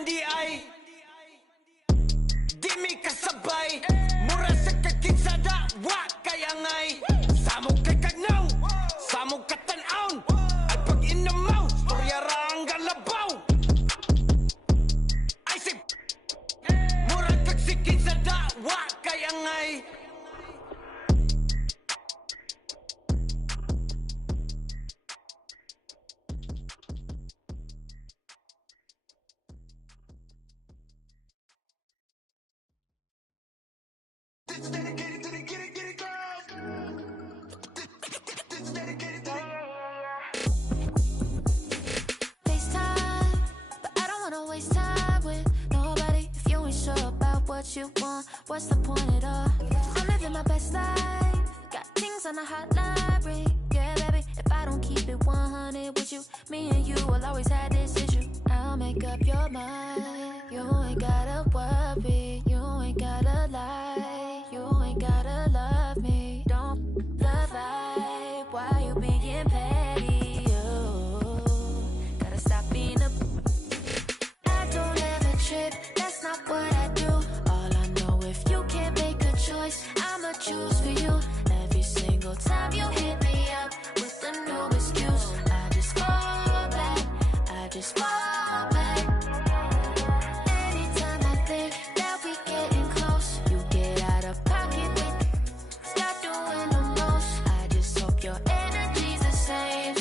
man di ay di mi kasabay. Mura sa kakinsada, wa kayangay. Samog kay kagnaw, samog katanaon. At pag inamaw, storya ra ang galabaw. Ay si mura kag si kinsada, wa kayangay. This is dedicated to the get it girls. This is dedicated to the FaceTime, but I don't wanna waste time with nobody. If you ain't sure about what you want, what's the point at all? I'm living my best life, got things on the hotline ring. Yeah, baby, if I don't keep it 100 with you, me and you will always have this issue. I'll make up your mind. You ain't gotta worry, you ain't gotta lie, you ain't gotta love me. Don't the vibe, why you being petty? Gotta stop being a. I don't ever trip, that's not what I do. All I know, if you can't make a choice, I'ma choose for you. Every single time you hit me up with a new excuse, I just fall back, I just fall back. Anytime I think that we getting close, you get out of pocket with, start doing the most. I just hope your energy's the same.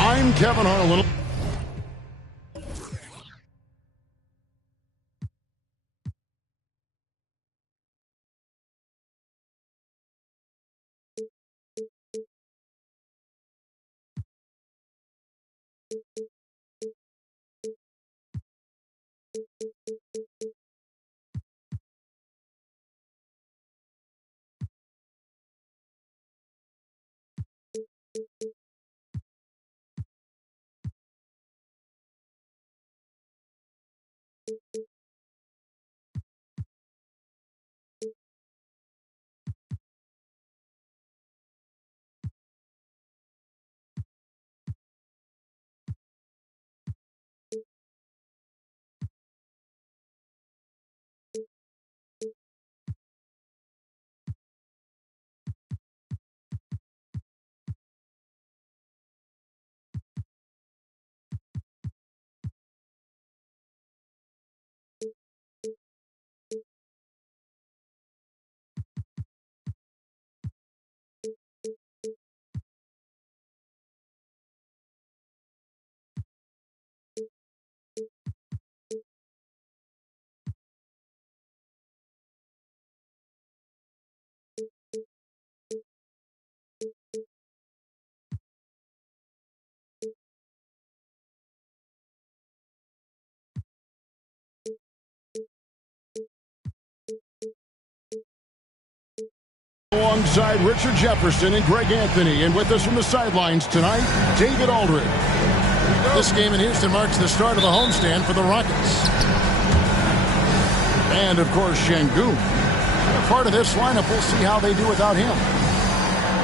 I'm Kevin Harlan. Alongside Richard Jefferson and Greg Anthony, and with us from the sidelines tonight, David Aldridge. This game in Houston marks the start of the homestand for the Rockets. And, of course, Şengün. Part of this lineup, we'll see how they do without him.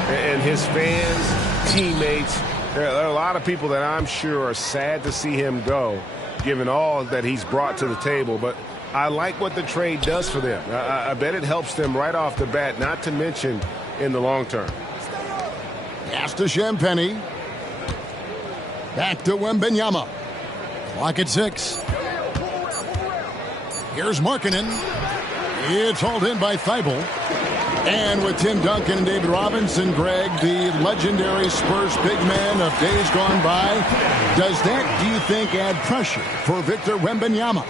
And his fans, teammates, there are a lot of people that I'm sure are sad to see him go, given all that he's brought to the table. But I like what the trade does for them. I bet it helps them right off the bat, not to mention in the long term. Pass to Champagnie. Back to Wembanyama. Clock at 6. Here's Markkanen. It's hauled in by Thibault. And with Tim Duncan and David Robinson, Greg, the legendary Spurs big man of days gone by, does that, do you think, add pressure for Victor Wembanyama?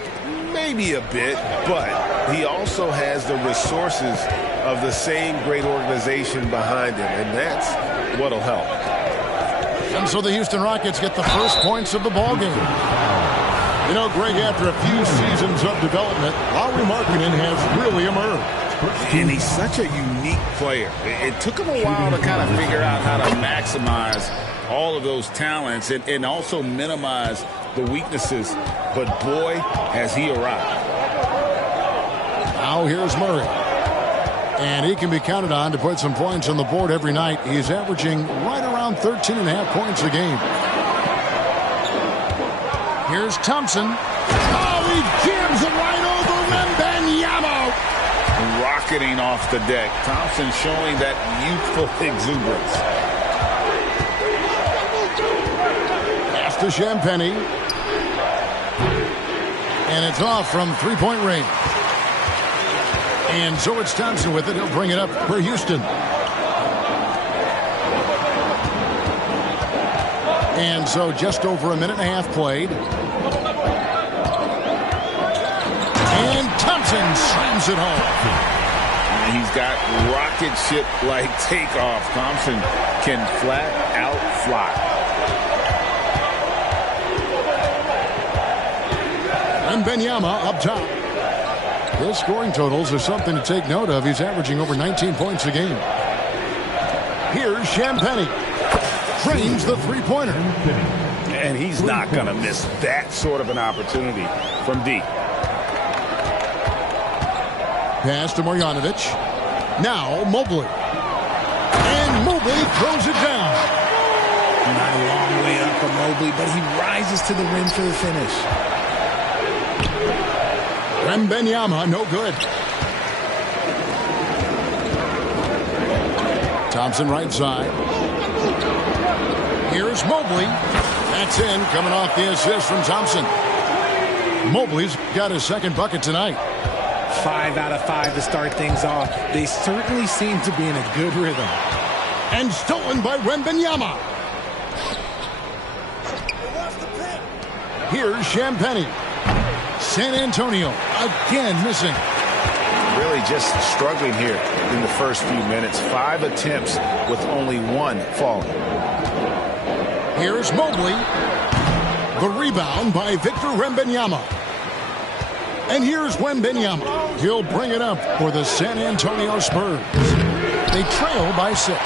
Maybe a bit, but he also has the resources of the same great organization behind him, and that's what'll help. And so the Houston Rockets get the first points of the ballgame. You know, Greg, after a few seasons of development, Lauri Markkanen has really emerged. And he's such a unique player. It took him a while to kind of figure out how to maximize all of those talents and also minimize the weaknesses. But boy, has he arrived. Now here's Murray. And he can be counted on to put some points on the board every night. He's averaging right around 13.5 points a game. Here's Thompson. Oh, he jams it right over Wembanyama. Rocketing off the deck. Thompson showing that youthful exuberance. Pass to Champagnie. And it's off from three-point range. And so it's Thompson with it. He'll bring it up for Houston. And so just over a minute and a half played. And Thompson slams it home. He's got rocket ship-like takeoff. Thompson can flat out fly. Wembanyama up top. His scoring totals are something to take note of. He's averaging over 19 points a game. Here's Champagnie. Trains the three-pointer. And he's not going to miss that sort of an opportunity from deep. Pass to Marjanovic. Now Mobley. And Mobley throws it down. Not a long way up for Mobley, but he rises to the rim for the finish. Wembanyama, no good. Thompson right side. Here's Mobley. That's in, coming off the assist from Thompson. Mobley's got his second bucket tonight. 5 out of 5 to start things off. They certainly seem to be in a good rhythm. And stolen by Wembanyama. Here's Champagnie. San Antonio again missing. Really just struggling here in the first few minutes. 5 attempts with only 1 falling. Here's Mobley. The rebound by Victor Wembanyama. And here's Wembanyama. He'll bring it up for the San Antonio Spurs. They trail by 6.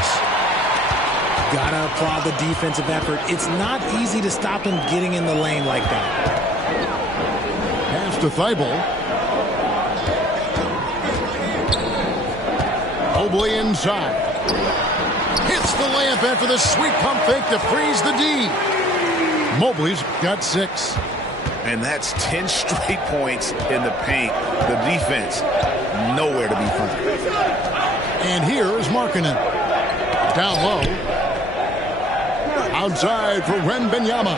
Gotta applaud the defensive effort. It's not easy to stop him getting in the lane like that. Pass to Thibault. Mobley inside. Hits the layup after the sweet pump fake to freeze the D. Mobley's got 6. And that's 10 straight points in the paint. The defense, nowhere to be found. And here is Markkanen. Down low. Outside for Wembanyama.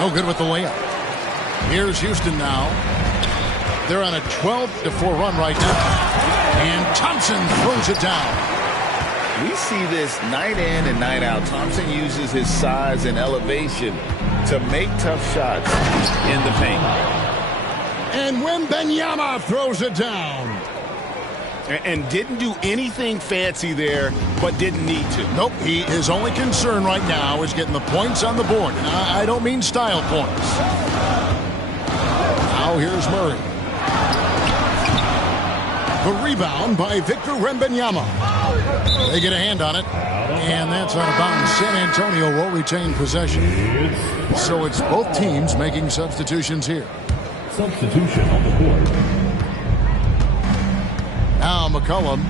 No good with the layup. Here's Houston now. They're on a 12-4 run right now. And Thompson throws it down. We see this night in and night out. Thompson uses his size and elevation to make tough shots in the paint. And Wembanyama throws it down. And didn't do anything fancy there, but didn't need to. Nope, his only concern right now is getting the points on the board. And I don't mean style points. Now here's Murray. The rebound by Victor Wembanyama. They get a hand on it, and that's out of bounds. San Antonio will retain possession. So it's both teams making substitutions here. Substitution on the court. Now McCollum.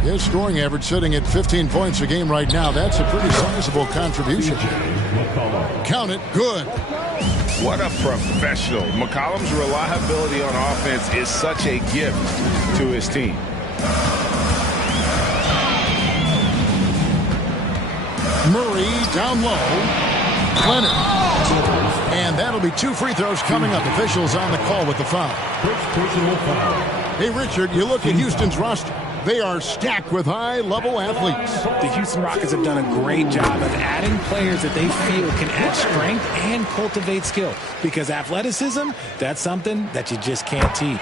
His scoring average sitting at 15 points a game right now. That's a pretty sizable contribution. Count it. Good. What a professional. McCollum's reliability on offense is such a gift to his team. Murray down low. Leonard. And that'll be 2 free throws coming up. Officials on the call with the foul. Hey, Richard, you look at Houston's roster. They are stacked with high-level athletes. The Houston Rockets have done a great job of adding players that they feel can add strength and cultivate skill. Because athleticism, that's something that you just can't teach.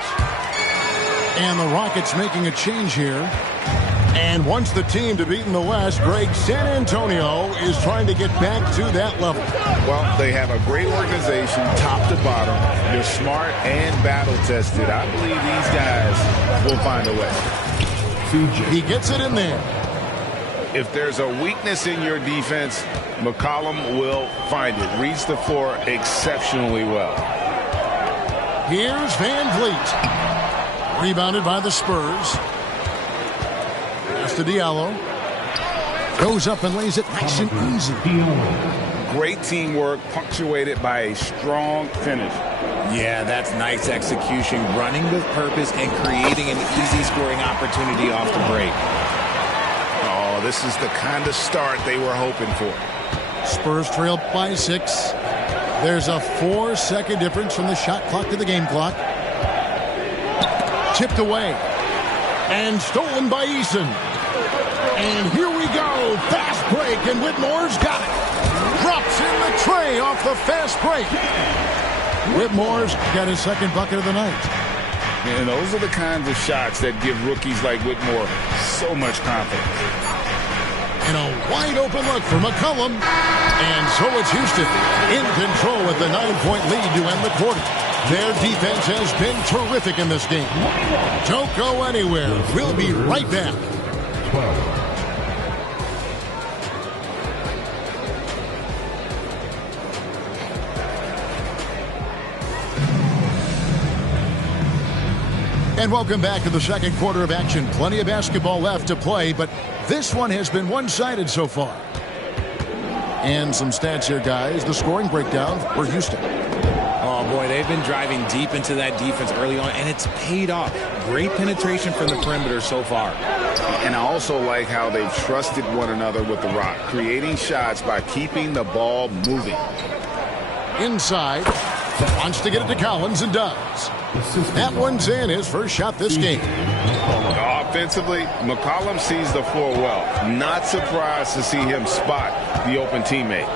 And the Rockets making a change here. And once the team to beat in the West, Greg, San Antonio is trying to get back to that level. Well, they have a great organization, top to bottom. They're smart and battle-tested. I believe these guys will find a way. He gets it in there. If there's a weakness in your defense, McCollum will find it. Reads the floor exceptionally well. Here's Van Vliet. Rebounded by the Spurs. Pass to Diallo. Goes up and lays it nice and easy. Great teamwork punctuated by a strong finish. Yeah, that's nice execution, running with purpose and creating an easy scoring opportunity off the break. Oh, this is the kind of start they were hoping for. Spurs trail by 6. There's a 4-second difference from the shot clock to the game clock. Tipped away. And stolen by Eason. And here we go. Fast break, and Whitmore's got it. Drops in the tray off the fast break. Whitmore's got his second bucket of the night. And those are the kinds of shots that give rookies like Whitmore so much confidence. And a wide open look for McCollum. And so it's Houston in control with the 9-point lead to end the quarter. Their defense has been terrific in this game. Don't go anywhere. We'll be right back. 12. And welcome back to the second quarter of action. Plenty of basketball left to play, but this one has been one-sided so far. And some stats here, guys. The scoring breakdown for Houston. Oh, boy, they've been driving deep into that defense early on, and it's paid off. Great penetration from the perimeter so far. And I also like how they've trusted one another with the rock, creating shots by keeping the ball moving. Inside. Wants to get it to Collins and does. That one's in, his first shot this game. Offensively, McCollum sees the floor well. Not surprised to see him spot the open teammate.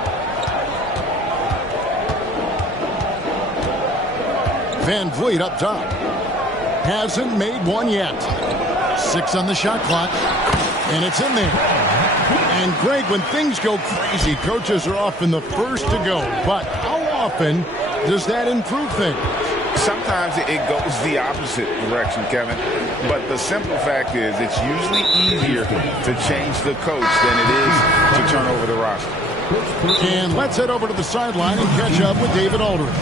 Van Vliet up top. Hasn't made one yet. 6 on the shot clock. And it's in there. And Greg, when things go crazy, coaches are often the first to go. But how often does that improve things? Sometimes it goes the opposite direction, Kevin. But the simple fact is it's usually easier to change the coach than it is to turn over the roster. And let's head over to the sideline and catch up with David Aldridge.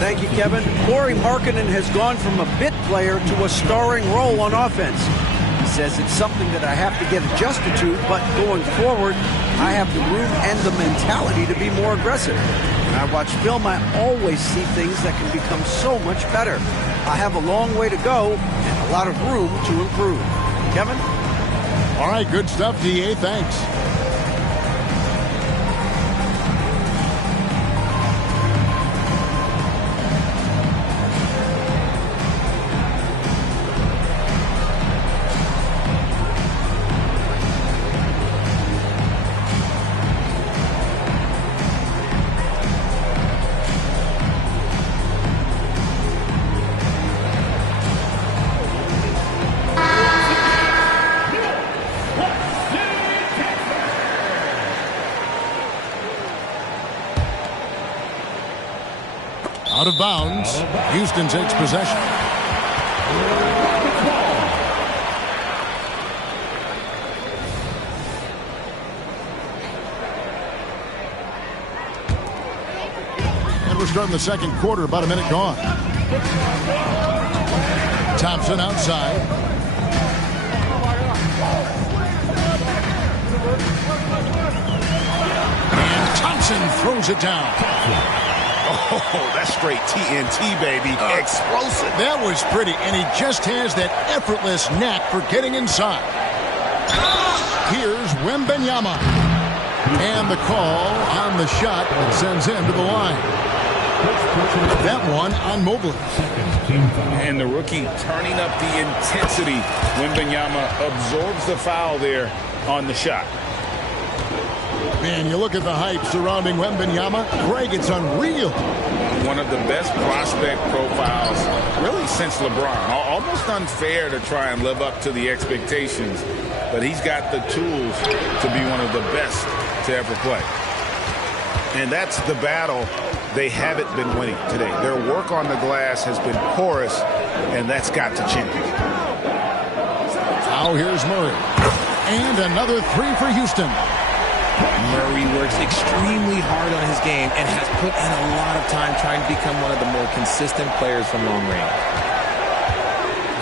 Thank you, Kevin. Lauri Markkanen has gone from a bit player to a starring role on offense. He says it's something that I have to get adjusted to, but going forward, I have the room and the mentality to be more aggressive. When I watch film, I always see things that can become so much better. I have a long way to go and a lot of room to improve. Kevin? All right, good stuff, D.A. Thanks. Out of bounds. Houston takes possession. We're starting the second quarter, about a minute gone. Thompson outside. And Thompson throws it down. Oh, that's straight TNT, baby. Explosive. That was pretty, and he just has that effortless knack for getting inside. Here's Wembanyama. And the call on the shot that sends him to the line. That one on Mobley. And the rookie turning up the intensity. Wembanyama absorbs the foul there on the shot. Man, you look at the hype surrounding Wembanyama. Greg, it's unreal. One of the best prospect profiles really since LeBron. Almost unfair to try and live up to the expectations, but he's got the tools to be one of the best to ever play. And that's the battle they haven't been winning today. Their work on the glass has been porous, and that's got to change. Now here's Murray. And another three for Houston. Murray works extremely hard on his game and has put in a lot of time trying to become one of the more consistent players from long range.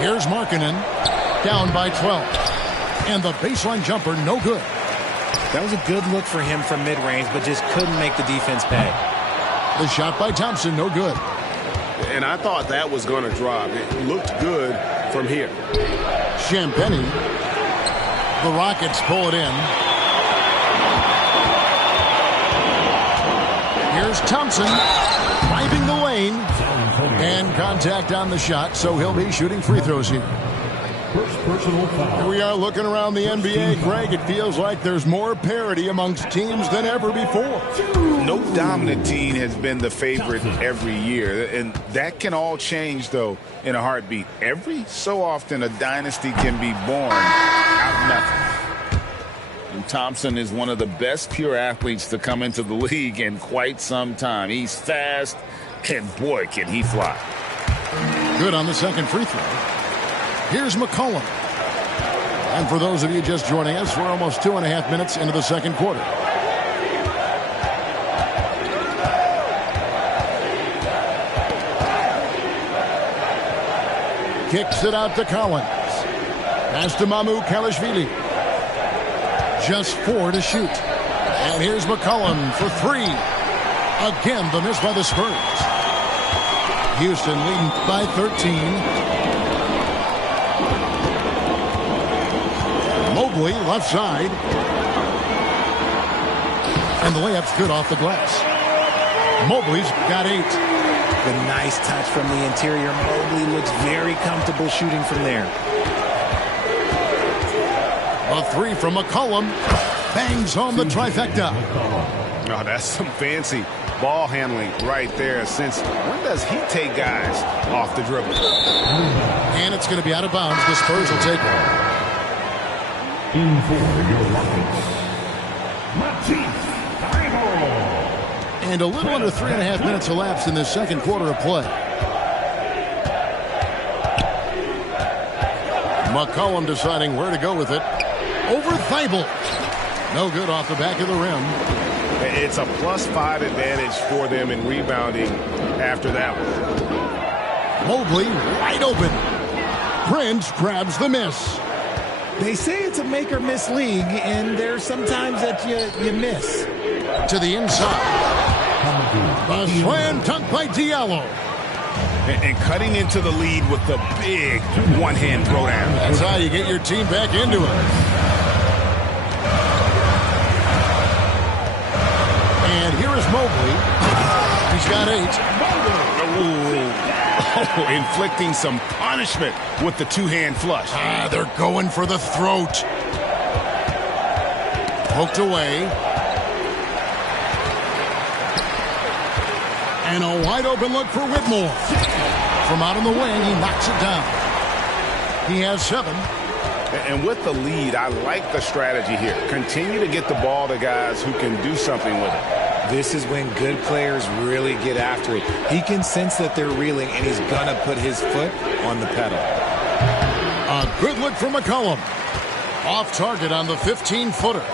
Here's Markkanen, down by 12. And the baseline jumper, no good. That was a good look for him from mid-range, but just couldn't make the defense pay. The shot by Thompson, no good. And I thought that was going to drop. It looked good from here. Champagny. The Rockets pull it in. Here's Thompson driving the lane. And contact on the shot, so he'll be shooting free throws here. First personal foul. Here we are looking around the NBA. Greg, it feels like there's more parity amongst teams than ever before. No dominant team has been the favorite every year, and that can all change, though, in a heartbeat. Every so often, a dynasty can be born out of nothing. And Thompson is one of the best pure athletes to come into the league in quite some time. He's fast, and boy, can he fly. Good on the second free throw. Here's McCollum. And for those of you just joining us, we're almost 2.5 minutes into the second quarter. Kicks it out to Collins. Pass to Mamu Kalashvili. Just 4 to shoot. And here's McCollum for 3. Again, the miss by the Spurs. Houston leading by 13. Mobley, left side. And the layup's good off the glass. Mobley's got 8. The nice touch from the interior. Mobley looks very comfortable shooting from there. A 3 from McCollum. Bangs on the trifecta. Oh, that's some fancy ball handling right there. Since when does he take guys off the dribble? And it's going to be out of bounds. The Spurs will take it. In for your Rockets, Matisse Thybulle. And a little under 3.5 minutes elapsed in this second quarter of play. McCollum deciding where to go with it. Over Thybulle. No good off the back of the rim. It's a +5 advantage for them in rebounding after that one. Mobley wide open. Prince grabs the miss. They say it's a make-or-miss league, and there's sometimes that you miss. To the inside. A slam dunk by Diallo. And cutting into the lead with the big one-hand throwdown. That's how you get your team back into it. And here is Mobley. He's got 8. Oh, inflicting some punishment with the two-hand flush. They're going for the throat. Poked away. And a wide open look for Whitmore. From out on the wing, he knocks it down. He has 7. And with the lead, I like the strategy here. Continue to get the ball to guys who can do something with it. This is when good players really get after it. He can sense that they're reeling, and he's going to put his foot on the pedal. A good look from McCollum. Off target on the 15-footer.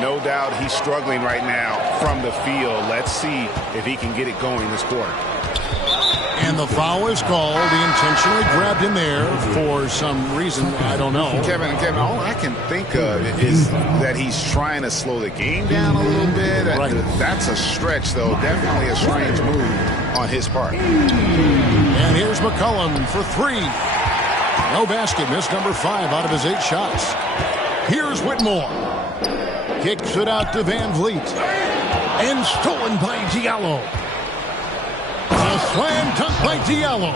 No doubt he's struggling right now from the field. Let's see if he can get it going this quarter. And the foul is called. He intentionally grabbed him there for some reason. I don't know. Kevin, all I can think of is that he's trying to slow the game down a little bit. Right. That's a stretch, though. Definitely a strange move on his part. And here's McCollum for three. No basket. Missed number 5 out of his 8 shots. Here's Whitmore. Kicks it out to Van Vliet. And stolen by Diallo. A slam dunk by Diallo.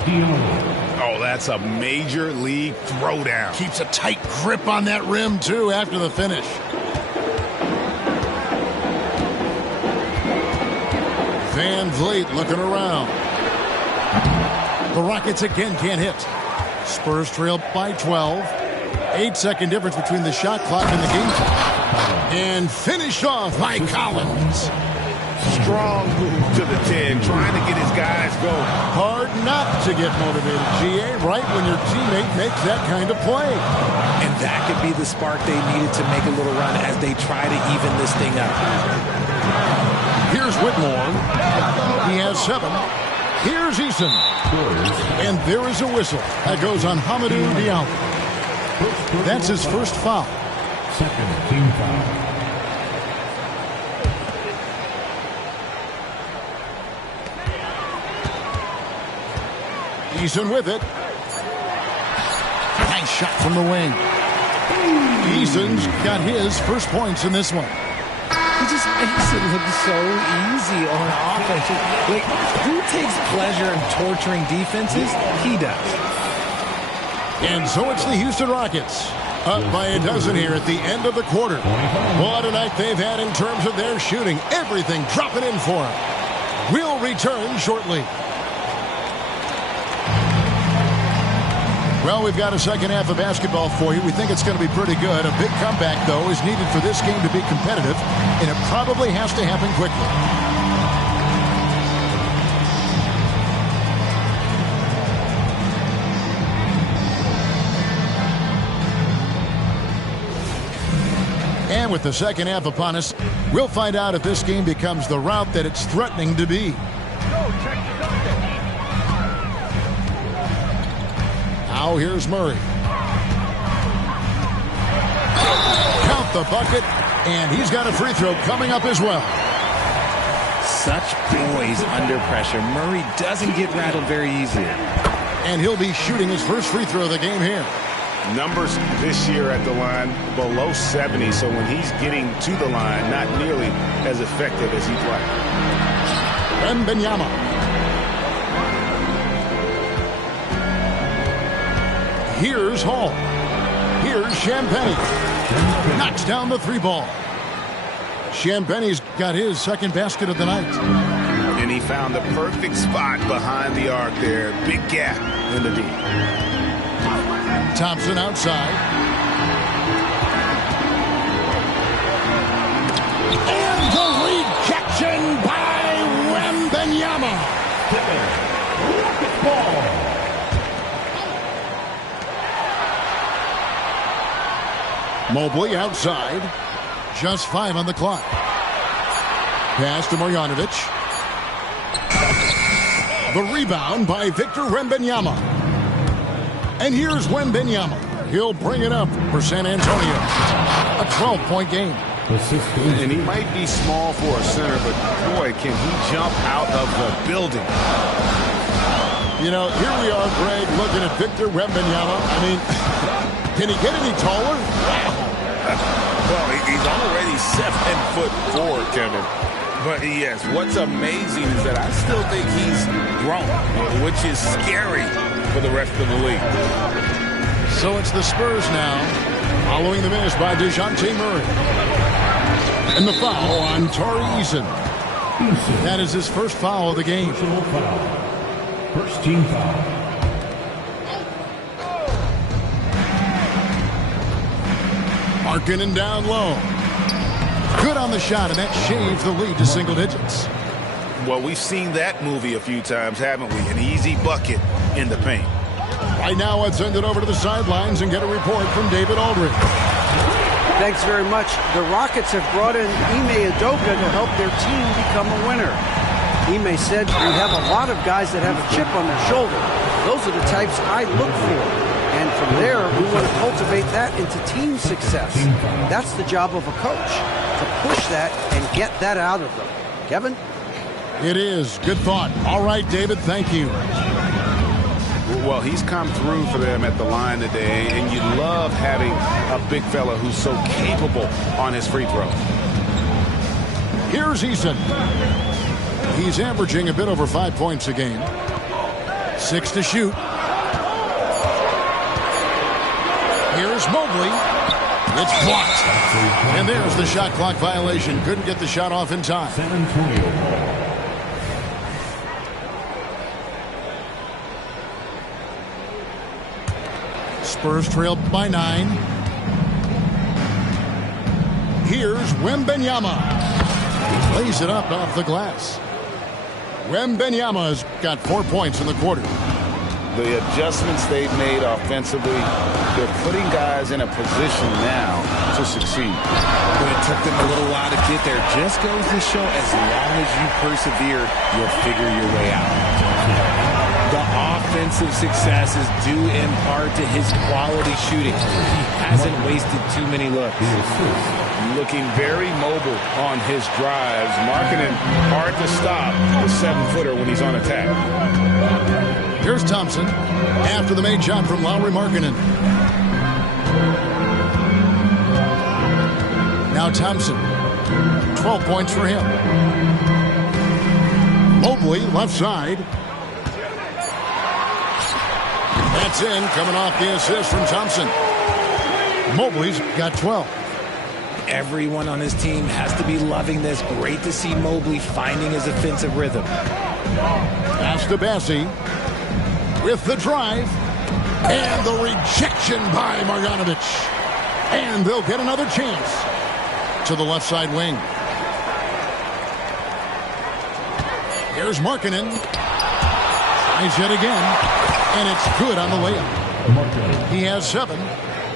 Oh, that's a major league throwdown. Keeps a tight grip on that rim, too, after the finish. Van Vliet looking around. The Rockets again can't hit. Spurs trail by 12. 8-second difference between the shot clock and the game clock. And finished off by Collins. Strong move to the 10, trying to get his guys going. Hard not to get motivated, GA, right when your teammate makes that kind of play. And that could be the spark they needed to make a little run as they try to even this thing up. Here's Whitmore. He has 7. Here's Eason. And there is a whistle that goes on Hamidou Diallo. That's his first foul. Second team foul. Eason with it. Nice shot from the wing. Eason's got his first points in this one. He just makes it look so easy on offense. Like, who takes pleasure in torturing defenses? He does. And so it's the Houston Rockets. Up by a dozen here at the end of the quarter. What a night they've had in terms of their shooting. Everything dropping in for them. We'll return shortly. Well, we've got a second half of basketball for you. We think it's going to be pretty good. A big comeback, though, is needed for this game to be competitive, and it probably has to happen quickly. And with the second half upon us, we'll find out if this game becomes the route that it's threatening to be. Now here's Murray. Count the bucket, and he's got a free throw coming up as well. Such poise under pressure. Murray doesn't get rattled very easily. And he'll be shooting his first free throw of the game here. Numbers this year at the line below 70, so when he's getting to the line, not nearly as effective as he'd like. Wembanyama. Here's Hall. Here's Champagnie. Knocks down the 3 ball. Champagnie's got his second basket of the night. And he found the perfect spot behind the arc there. Big gap in the D. Thompson outside. And the rejection by Wembanyama. Ball. Mobley outside. Just 5 on the clock. Pass to Marjanovic. The rebound by Victor Wembanyama. And here's Wembanyama. He'll bring it up for San Antonio. A 12-point game. And he might be small for a center, but boy, can he jump out of the building. You know, here we are, Greg, looking at Victor Wembanyama. I mean, can he get any taller? Well, he's already 7'4", Kevin. But yes, what's amazing is that I still think he's grown, which is scary for the rest of the league. So it's the Spurs now, following the miss by DeJounte Murray. And the foul on Tari Eason. That is his first foul of the game. First team foul. Markkanen down low. Good on the shot, and that shaves the lead to single digits. Well, we've seen that movie a few times, haven't we? An easy bucket in the paint. Right now, let's send it over to the sidelines and get a report from David Aldridge. Thanks very much. The Rockets have brought in Ime Udoka to help their team become a winner. Ime said, "We have a lot of guys that have a chip on their shoulder. Those are the types I look for. And from there, we want to cultivate that into team success. That's the job of a coach, to push that and get that out of them." Kevin? It is. Good thought. All right, David, thank you. Well, he's come through for them at the line today, and you love having a big fella who's so capable on his free throw. Here's Eason. He's averaging a bit over 5 points a game. 6 to shoot. Here's Mobley. It's blocked. And there's the shot clock violation. Couldn't get the shot off in time. San Antonio ball. Spurs trail by 9. Here's Wembanyama. He lays it up off the glass. Wembanyama's got 4 points in the quarter. The adjustments they've made offensively, they're putting guys in a position now to succeed. But it took them a little while to get there. Just goes to show, as long as you persevere, you'll figure your way out. The offensive success is due in part to his quality shooting. He hasn't wasted too many looks. Looking very mobile on his drives. Markkanen hard to stop the 7-footer when he's on attack. Here's Thompson after the made shot from Lauri Markkanen. Now Thompson. 12 points for him. Mobley left side. That's in, coming off the assist from Thompson. Mobley's got 12. Everyone on his team has to be loving this. Great to see Mobley finding his offensive rhythm. Pass to Bassi with the drive. And the rejection by Marjanovic. And they'll get another chance to the left side wing. Here's Markkanen. Tries yet again. And it's good on the layup. He has 7.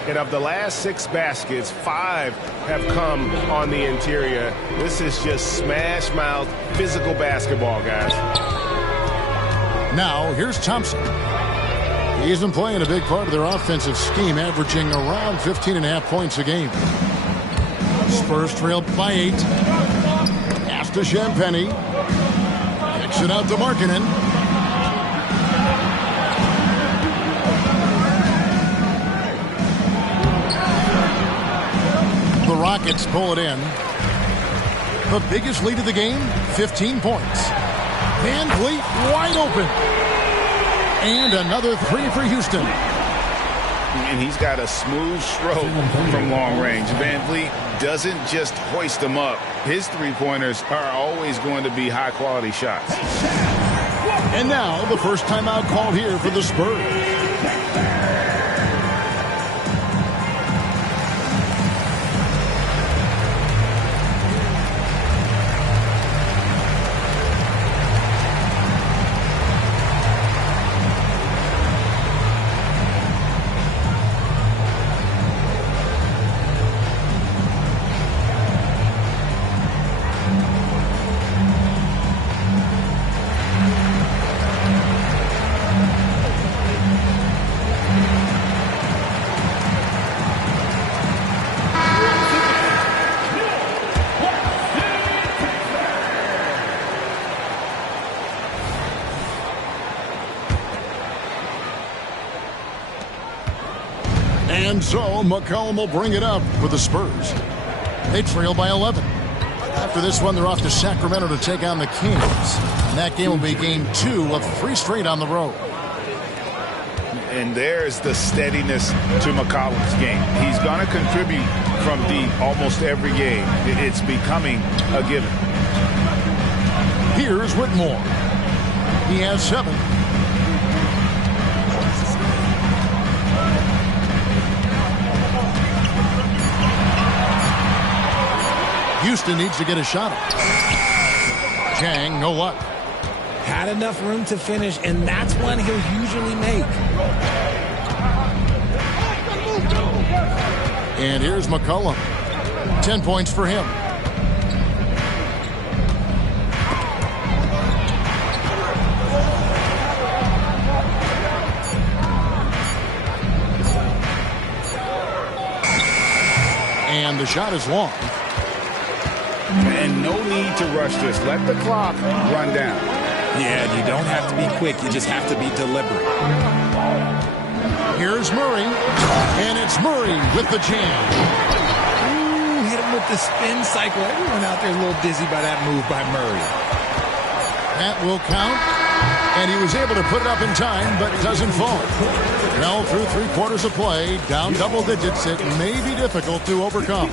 And of the last 6 baskets, 5 have come on the interior. This is just smash mouth physical basketball, guys. Now, here's Thompson. He's been playing a big part of their offensive scheme, averaging around 15.5 points a game. Spurs trail by 8. Pass to Champagny. Kicks it out to Markkanen. The Rockets pull it in. The biggest lead of the game, 15 points. Van Vliet wide open. And another 3 for Houston. And he's got a smooth stroke from long range. Van Vliet doesn't just hoist them up. His three-pointers are always going to be high-quality shots. And now the first timeout called here for the Spurs. And so McCollum will bring it up for the Spurs. They trail by 11. After this one, they're off to Sacramento to take on the Kings. And that game will be game 2 of 3 straight on the road. And there's the steadiness to McCollum's game. He's going to contribute from deep almost every game. It's becoming a given. Here's Whitmore. He has 7. Houston needs to get a shot up. Chang, no luck. Had enough room to finish, and that's one he'll usually make. And here's McCollum. 10 points for him. And the shot is long. And no need to rush this. Let the clock run down. Yeah, you don't have to be quick. You just have to be deliberate. Here's Murray. And it's Murray with the jam. Ooh, hit him with the spin cycle. Everyone out there is a little dizzy by that move by Murray. That will count. And he was able to put it up in time, but it doesn't fall. Well, through 3/4 of play, down double digits, it may be difficult to overcome.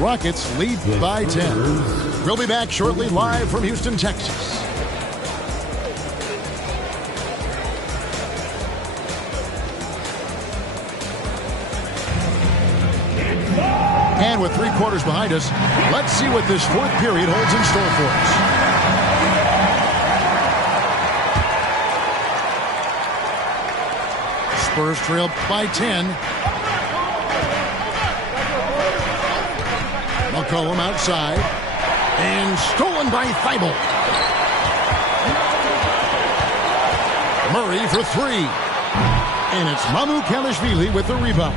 Rockets lead by 10. We'll be back shortly live from Houston, Texas. And with 3/4 behind us, let's see what this fourth period holds in store for us. Spurs trail by 10. McCollum outside. And stolen by Thibault. Murray for three. And it's Mamu Kelishvili with the rebound.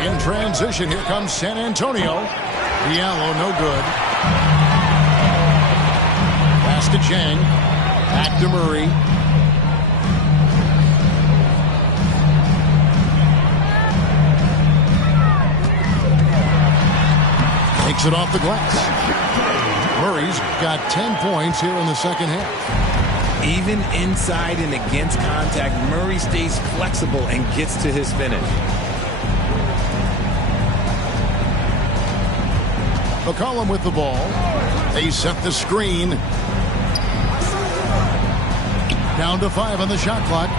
In transition, here comes San Antonio. Diallo, no good. Pass to Chang. Back to Murray. Takes it off the glass. Murray's got 10 points here in the second half. Even inside and against contact, Murray stays flexible and gets to his finish. McCollum with the ball. They set the screen. Down to 5 on the shot clock.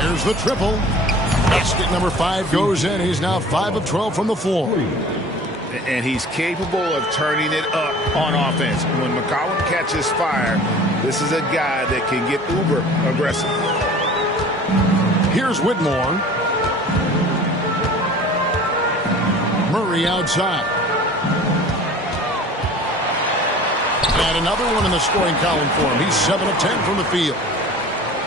There's the triple. Basket number 5 goes in. He's now 5 of 12 from the floor. And he's capable of turning it up on offense. When McCollum catches fire, this is a guy that can get uber aggressive. Here's Whitmore. Murray outside. And another one in the scoring column for him. He's 7 of 10 from the field.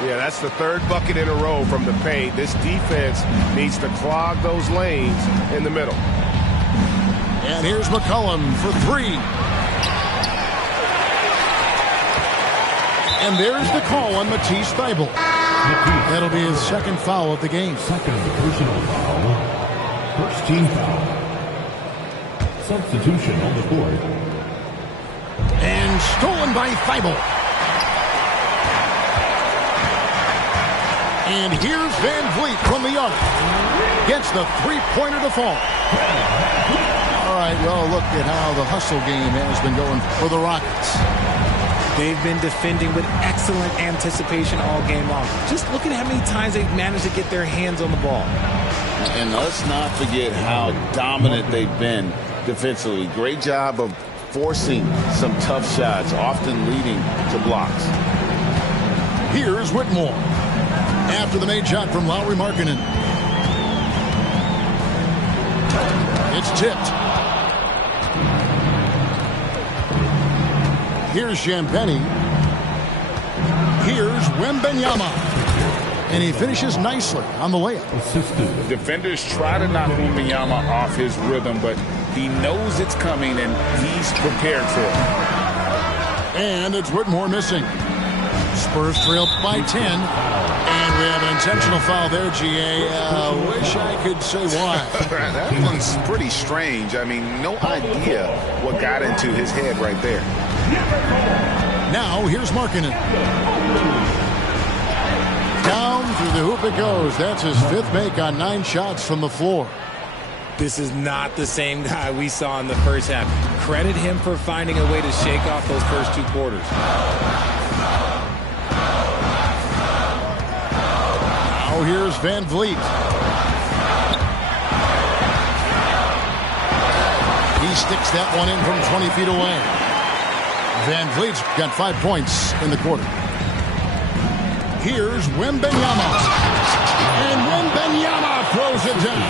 Yeah, that's the third bucket in a row from the paint. This defense needs to clog those lanes in the middle. And here's McCollum for 3. And there's the call on Matisse Thybulle. That'll be his second foul of the game. Second personal foul. First team foul. Substitution on the court. And stolen by Thybulle. And here's Van Vliet from the arc. Gets the three-pointer to fall. All right, well, look at how the hustle game has been going for the Rockets. They've been defending with excellent anticipation all game long. Just look at how many times they've managed to get their hands on the ball. And let's not forget how dominant they've been defensively. Great job of forcing some tough shots, often leading to blocks. Here's Whitmore. After the made shot from Lauri Markkanen. It's tipped. Here's Champagny. Here's Wembanyama. And he finishes nicely on the layup. Defenders try to knock Wembanyama off his rhythm, but he knows it's coming and he's prepared for it. And it's Whitmore missing. Spurs trail by 10. And we have an intentional foul there, GA. Wish I could say why. That one's pretty strange. I mean, no idea what got into his head right there. Now, here's Markkanen. Down through the hoop it goes. That's his 5th make on 9 shots from the floor. This is not the same guy we saw in the first half. Credit him for finding a way to shake off those first 2 quarters. Now here's Van Vliet. He sticks that one in from 20 feet away. Van Vliet's got 5 points in the quarter. Here's Wembanyama. And Wembanyama throws it down.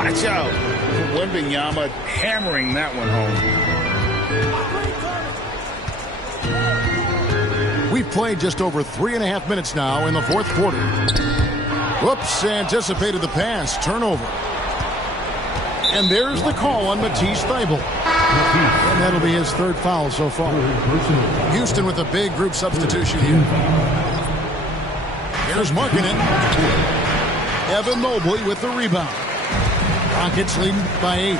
Watch out. Wembanyama hammering that one home. We've played just over 3.5 minutes now in the fourth quarter. Whoops, anticipated the pass. Turnover. And there's the call on Matisse Thybulle. And that'll be his third foul so far. Houston with a big group substitution here. Here's Markkanen. Evan Mobley with the rebound. Rockets leading by 8.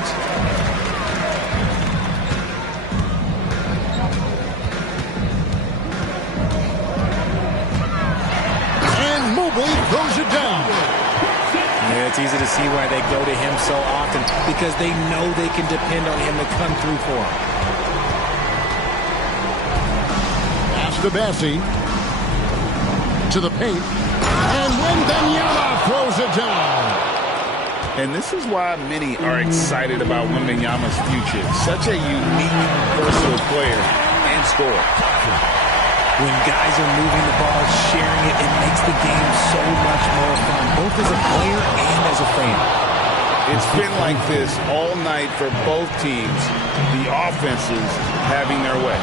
And Mobley throws it down. Yeah, it's easy to see why they go to him so often, because they know they can depend on him to come through for them. Pass to Bassie. To the paint. And Wembanyama throws it down. And this is why many are excited about Wembanyama's future. Such a unique, versatile player and scorer. When guys are moving the ball, sharing it, it makes the game so much more fun, both as a player and as a fan. It's been like this all night for both teams, the offenses having their way.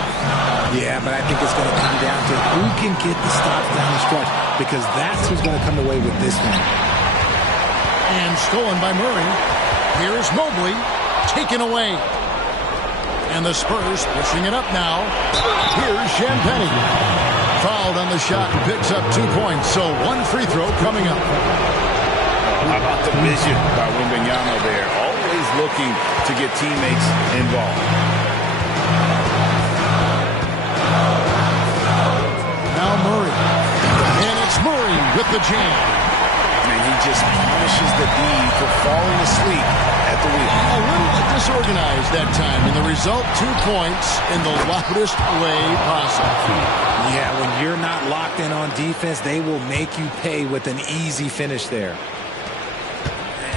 Yeah, but I think it's going to come down to who can get the stops down the stretch, because that's who's going to come away with this one. And stolen by Murray. Here's Mobley, taken away. And the Spurs pushing it up now. Here's Champagnie. Fouled on the shot and picks up 2 points. So one free throw coming up. How about the vision by Wembanyama there? Always looking to get teammates involved. Now Murray. And it's Murray with the jam. And he just punishes the D for falling asleep at the wheel. A little disorganized that time, and the result 2 points in the loudest way possible. Yeah, when you're not locked in on defense, they will make you pay with an easy finish there.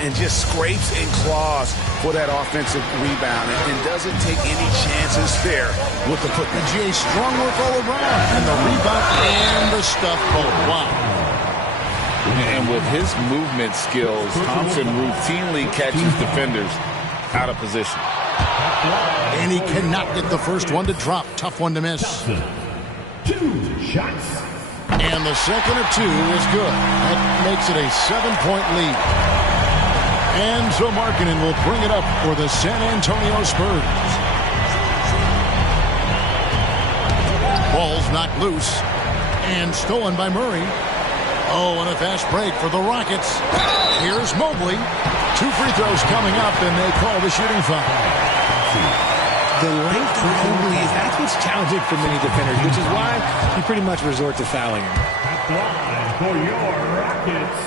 And just scrapes and claws for that offensive rebound, and doesn't take any chances there with the putback. Jay, strong work all around, and the rebound and the stuff both. Wow. And with his movement skills, Thompson routinely catches defenders out of position. And he cannot get the first one to drop. Tough one to miss. 2 shots. And the second of 2 is good. That makes it a 7-point lead. And so Markkanen will bring it up for the San Antonio Spurs. Ball's knocked loose. And stolen by Murray. Oh, and a fast break for the Rockets. Here's Mobley. 2 free throws coming up, and they call the shooting foul. The length of Mobley, that's what's challenging for many defenders, which is why you pretty much resort to fouling him. For your Rockets,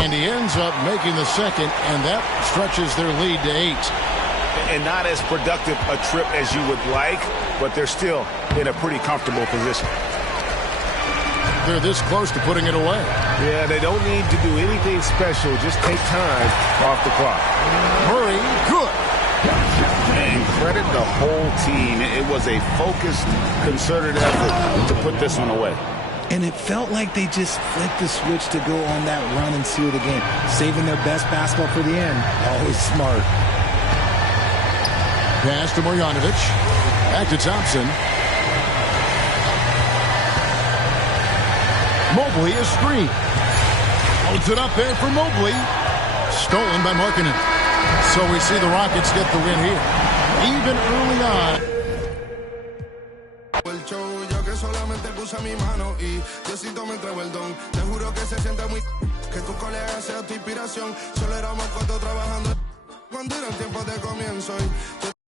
and he ends up making the second, and that stretches their lead to 8. And not as productive a trip as you would like, but they're still in a pretty comfortable position. They're this close to putting it away. Yeah, they don't need to do anything special. Just take time off the clock. Murray, good. And credit the whole team. It was a focused, concerted effort to put this one away. And it felt like they just flipped the switch to go on that run and seal the game. Saving their best basketball for the end. Always smart. Pass to Marjanovic. Back to Thompson. Mobley is screened. Holds it up there for Mobley. Stolen by Markkanen. So we see the Rockets get the win here. Even early on. El show, yo que solamente puse mi mano y Diosito me entregó el don. Te juro que se siente muy que tu colega sea tu inspiración. Solo éramos 4 trabajando cuando eran tiempos de comienzo.